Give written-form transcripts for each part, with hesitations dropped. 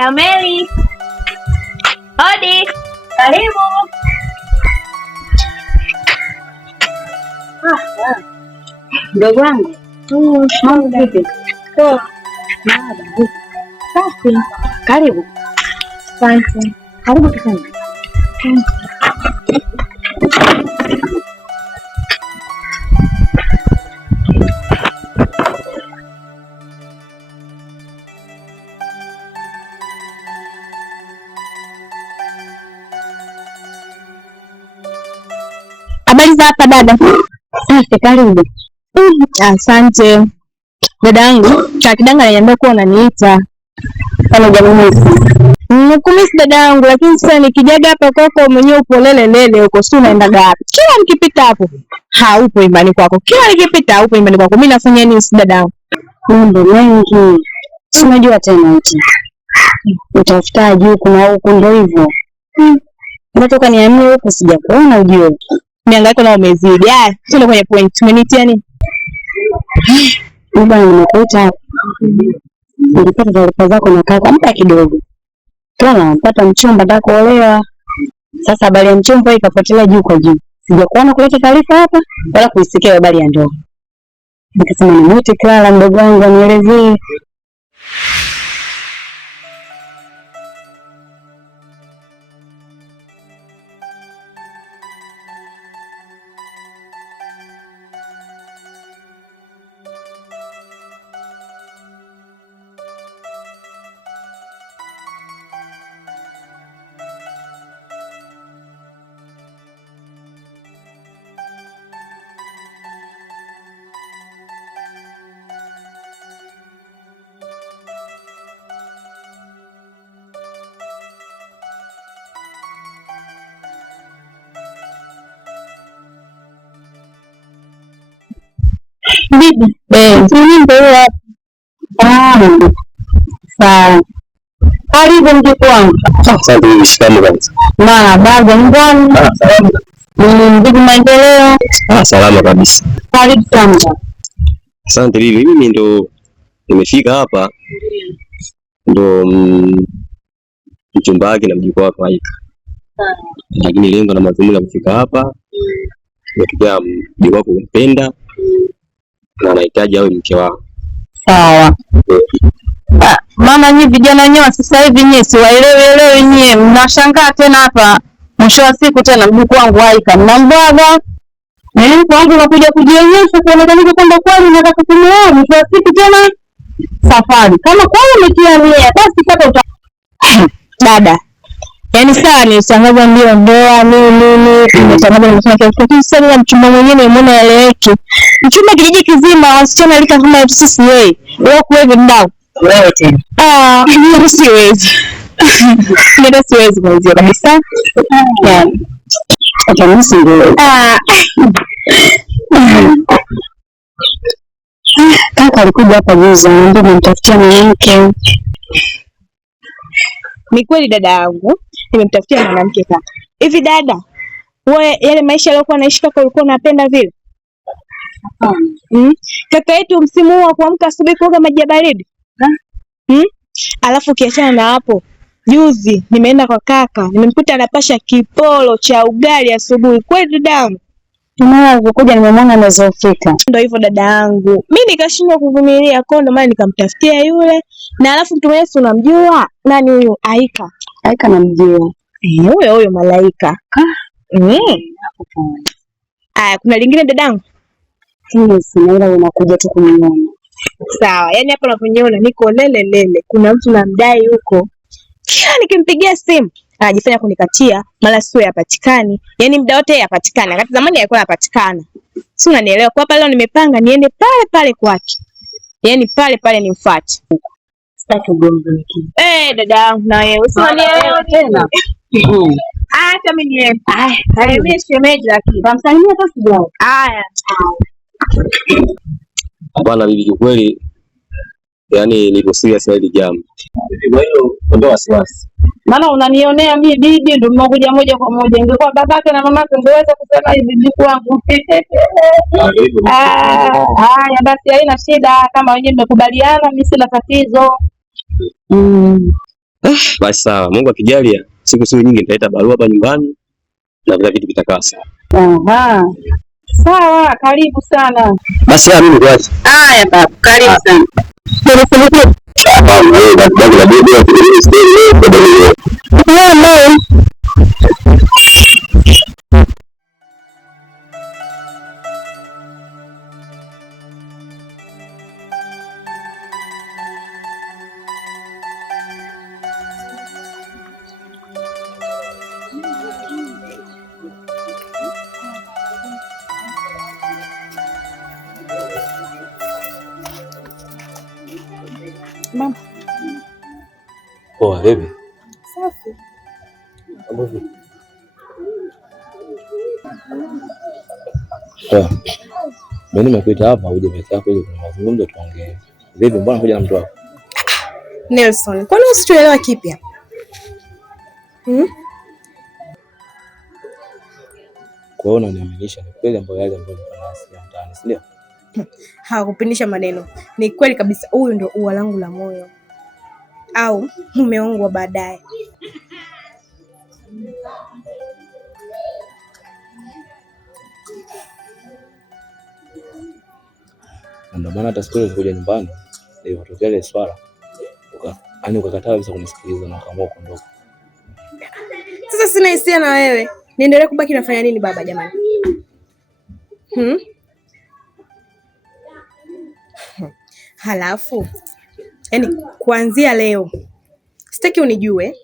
Dameli. Hodi. Karibu. Ndugu wangu. Mambo vipi? Safi. Karibu. Asante. Karibu sana. Habari za hapa dada? Safi, karibu. Asante. Dada yangu, Chakidanga ananiambia kuwa unaniita. Kama jamii. Nimekumisi dada yangu, lakini sasa nikijaga hapa kwako mwenyewe upo lele huko, si unaenda gapi? Kila nikipita hapo haupo nyumbani kwako. Kila nikipita haupo nyumbani kwako. Mimi nafanya nini si dada yangu? Mambo mengi. Si unajua tena eti. Utafuta juu kuna huku ndio hivyo. Unatoka niamini huko sijakuona ujue. Miangaiko na umezidi. Sio kwenye point. Umenitia nini? Bwana nimekuita. Nilipata taarifa zako na kaka muda kidogo. Tuna mpata mchumba nataka kuolewa. Sasa habari ya mchumba ikafuatilia juu kwa juu. Sijakuona kuleta taarifa hapa wala kuisikia habari ya ndoa. Nikasema nimwite Clara mdogo wangu anielezee. Bibi, ndio hapo. Sawa. Karibu mjukuu wangu. Asante shikamoo kabisa. Baba nyumbani. Salama. Bibi maendeleo. Salama kabisa. Karibu sana. Asante bibi, mimi ndo nimefika hapa. Ndo mchumba wake na mjukuu wake Aika. Lakini lengo na madhumuni ya kufika hapa nimetokea mjukuu wako kumpenda na anahitaji awe mke wao. Sawa. Mama nyinyi vijana nyoa sasa hivi nyinyi si waelewi nyinyi, mnashangaa tena hapa. Mwisho wa siku tena mjukuu wangu Aika mnambwaga. Mimi kwangu nakuja kujionyesha kuonekana kwamba kweli nataka kumuoa. Mwisho wa siku tena safari. Kama kweli umetia nia basi pata dada. Yaani sawa ni tangaza ndio ndoa nini tumetangaza msema kiasi sasa mchumba mwenyewe muone eleweki. Mchumba kijiji kizima wasichana alika kama yetu sisi yeye. Wao kuwewe ndao. Wewe tena. Mimi siwezi. Mimi siwezi kuanzia kabisa. Acha msingo. Kaka alikuja hapa juzi ndio nimtafutia mwanamke. Ni kweli dada yangu, nimemtafutia mwanamke kaka. Hivi dada, wewe yale maisha aliyokuwa anaishi kaka ulikuwa unapenda vile? Hapana. Kaka yetu msimu huu wa kuamka asubuhi kuoga maji ya baridi. Alafu kiachana na hapo, juzi nimeenda kwa kaka, nimemkuta anapasha kipolo cha ugali asubuhi. Kweli dada yangu? Mara alikuja nimemwona amezofika. Ndio hivyo dada yangu. Mimi nikashindwa kuvumilia kwa ndo maana nikamtafutia yule. Na alafu mtu mwenyewe unamjua nani huyo Aika? Aika namjua. Huyo malaika. Kuna lingine dadangu? Sina ila unakuja tu kuniona. Sawa, yani hapa unaponiona niko lele. Kuna mtu namdai huko. Kila nikimpigia simu anajifanya kunikatia, mara sio yapatikani. Yaani muda wote yapatikana. Wakati zamani alikuwa yapatikana. Si unanielewa? Kwa hapa leo nimepanga niende pale kwake. Yaani pale nimfuate. Sitaki ugomvi lakini. Dadangu na wewe usinielewe tena. Acha mimi niende. Mimi shemeji lakini. Tamsalimia tu sijao. Haya. Hapana bibi, kweli yani niko serious na hili jambo. Kwa hiyo ondoa wasiwasi. Maana unanionea mimi bibi ndio mmoja moja kwa moja. Ingekuwa babake na mamake ungeweza kusema hivi bibi kwangu. Haya basi haina shida kama wenyewe mmekubaliana mimi sina tatizo. Basi sawa, Mungu akijalia siku nyingi nitaleta barua hapa nyumbani na vile vitu vitakaa sawa. Aha. Sawa, karibu sana. Basi mimi ngoja. Haya baba, karibu sana. Mama. Poa, baby. Safi. Ambapo. Poa. Mimi nimekuita hapa uje peke yako ili kuna mazungumzo tuongee. Vipi, mbona kuja na mtu wako? Nelson, kwani usituelewa kipya? Kwa hiyo unaniaminisha ni kweli ambayo yale ambayo nilikuwa nasikia mtaani, si ndio? Hakupindisha maneno. Ni kweli kabisa, huyu ndio ua langu la moyo. Au mume wangu wa baadaye. Ndio maana hata siku ile nilikuja nyumbani, ilipotokea ile swala, ukakataa kabisa kunisikiliza na ukaamua kuondoka. Sasa sina hisia na wewe. Niendelee kubaki nafanya nini baba jamani? Halafu, yaani kuanzia leo sitaki unijue.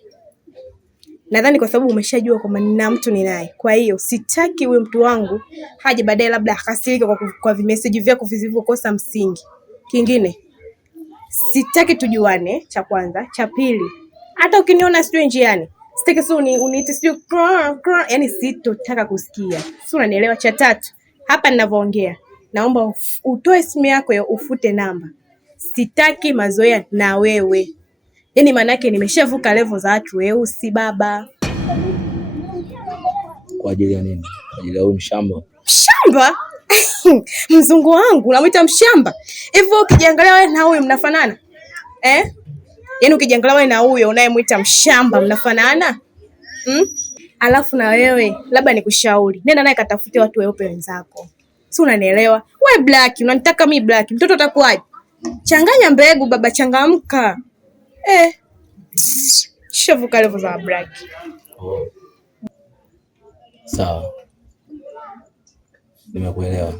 Nadhani kwa sababu umeshajua kwamba nina mtu ninaye. Kwa hiyo sitaki huyo mtu wangu haje baadaye labda akasirika kwa vimeseji vyako visivyokosa msingi. Kingine, sitaki tujuane, cha kwanza. Cha pili, hata ukiniona sijui njiani, sitaki sio uniite sijui yaani sitotaka kusikia. Si unanielewa? Cha tatu, hapa ninavyoongea, naomba utoe simu yako ya ufute namba. Sitaki mazoea na wewe. Yaani maana yake nimeshavuka level za watu weusi baba. Kwa ajili ya nini? Kwa ajili ya huyu mshamba. Mshamba? Mzungu wangu unamuita mshamba? Hivyo ukijiangalia wewe na huyu mnafanana? Yaani ukijiangalia wewe na huyo unayemuita mshamba mnafanana? Alafu na wewe labda nikushauri. Nenda naye katafute watu weupe wenzako. Si unanielewa? Wewe black, unanitaka mimi black. Mtoto atakuwaje? Changanya mbegu baba, changamka. Shavuka level za black. Sawa. Nimekuelewa.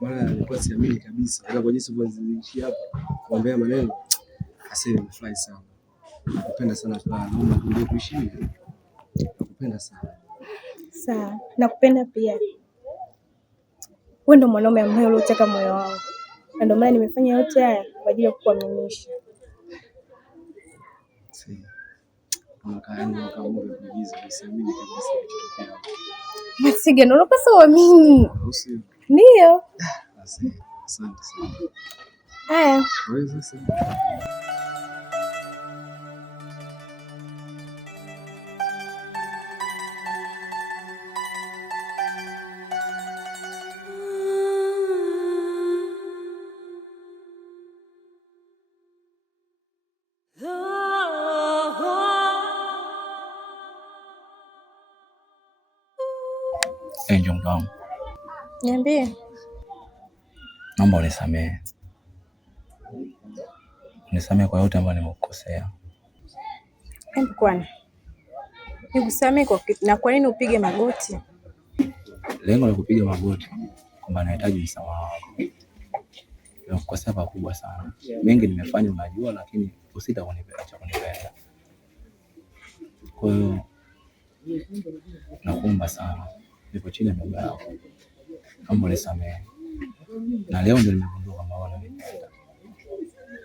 Maana nilikuwa siamini kabisa. Ila kwa jinsi ulivyoanzishia hapa kuambia maneno, asili nimefurahi sana. Nakupenda sana kwa naomba tuendelee kuishi hivi. Nakupenda sana. Sawa, nakupenda pia. Wewe ndio mwanaume ambaye uliotaka moyo wangu. Na ndio maana nimefanya yote haya kwa ajili ya kukuaminisha. Makaani wakaomba kuigiza, siamini kabisa kichotokea. Masige, ndio unapaswa uamini. Ndio. Asante sana. Haya. Wewe sasa. Angel wangu. Niambie. Naomba unisamehe. Unisamehe kwa yote ambayo nimekukosea. Hebu kwani nikusamehe kwa kitu na kwa nini upige magoti? Lengo la kupiga magoti kwamba nahitaji msamaha wako. Nimekukosea pakubwa sana. Mengi nimefanya unajua, lakini usita kunipenda. Kwa hiyo nakuomba sana. Nipo chini ya miguu yako. Naomba unisamehe. Na leo ndio nimegundua kwamba wewe unanipenda.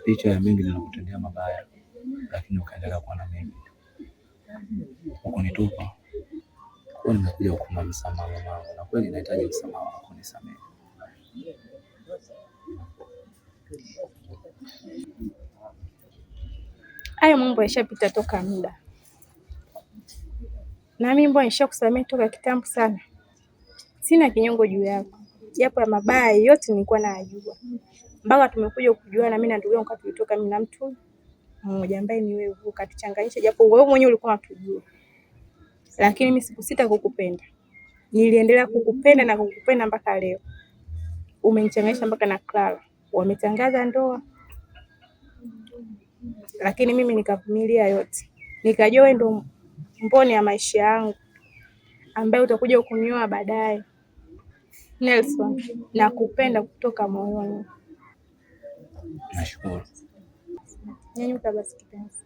Licha ya mengi ninakutendea mabaya, lakini ukaendelea kuwa na mimi. Ukunitupa. Kwa nimekuja kukuomba msamaha wangu. Na kweli nahitaji msamaha wako, nisamehe. Hayo mambo yashapita toka muda, na mimi mbona nishakusamehe toka kitambo sana. Sina kinyongo juu yako, japo ya mabaya yote nilikuwa nayajua, mpaka tumekuja kujua na mimi na ndugu yangu tulitoka mimi na mtu mmoja ambaye ni wewe, ukatuchanganyisha, japo wewe mwenyewe ulikuwa unatujua. Lakini mimi sikusita kukupenda, niliendelea kukupenda na kukupenda mpaka leo. Umenichanganyisha mpaka na Clara wametangaza ndoa, lakini mimi nikavumilia yote, nikajua wewe ndo mboni ya maisha yangu ambaye utakuja kunioa baadaye. Nelson, nakupenda kutoka moyoni. Nashukuru. Nyanyuka basi kipenzi.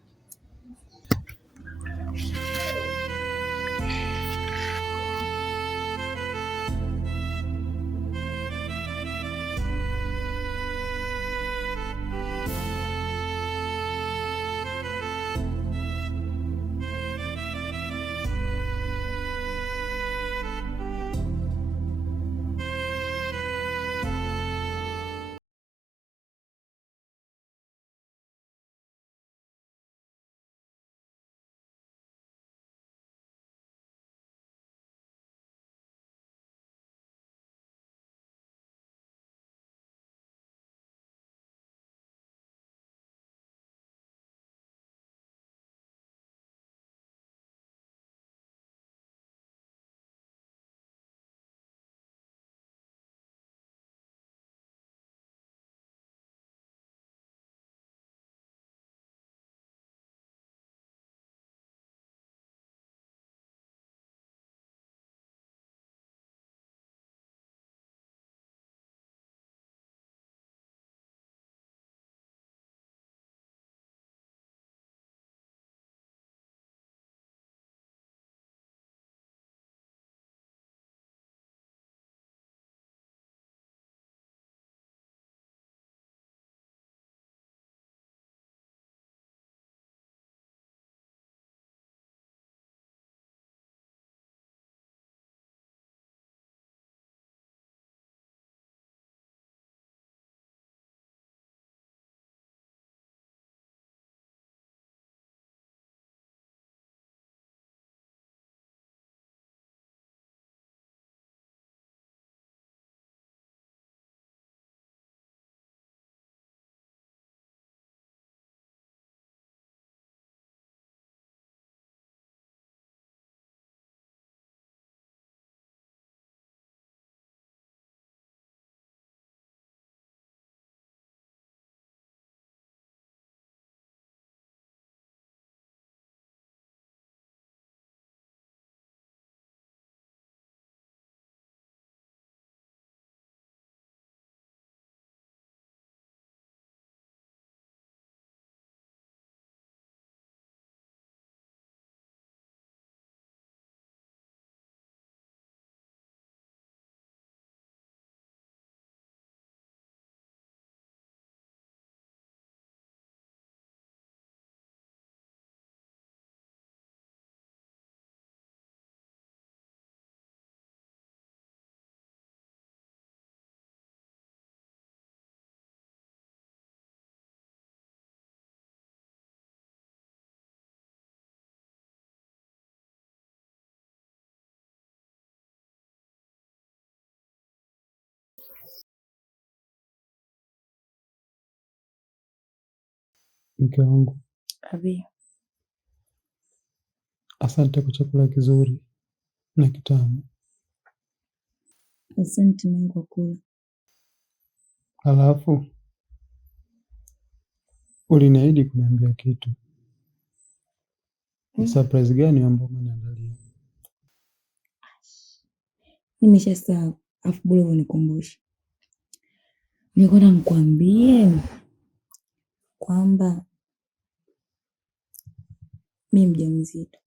Mke wangu, Abi, asante kwa chakula kizuri na kitamu. asante Mungu kwa kula. Halafu uliniahidi kuniambia kitu. Ni surprise gani ambayo umeniandalia? Nimeshasahau, afu bora unikumbushe. Nilikuwa nikwambie kwamba mimi mjamzito.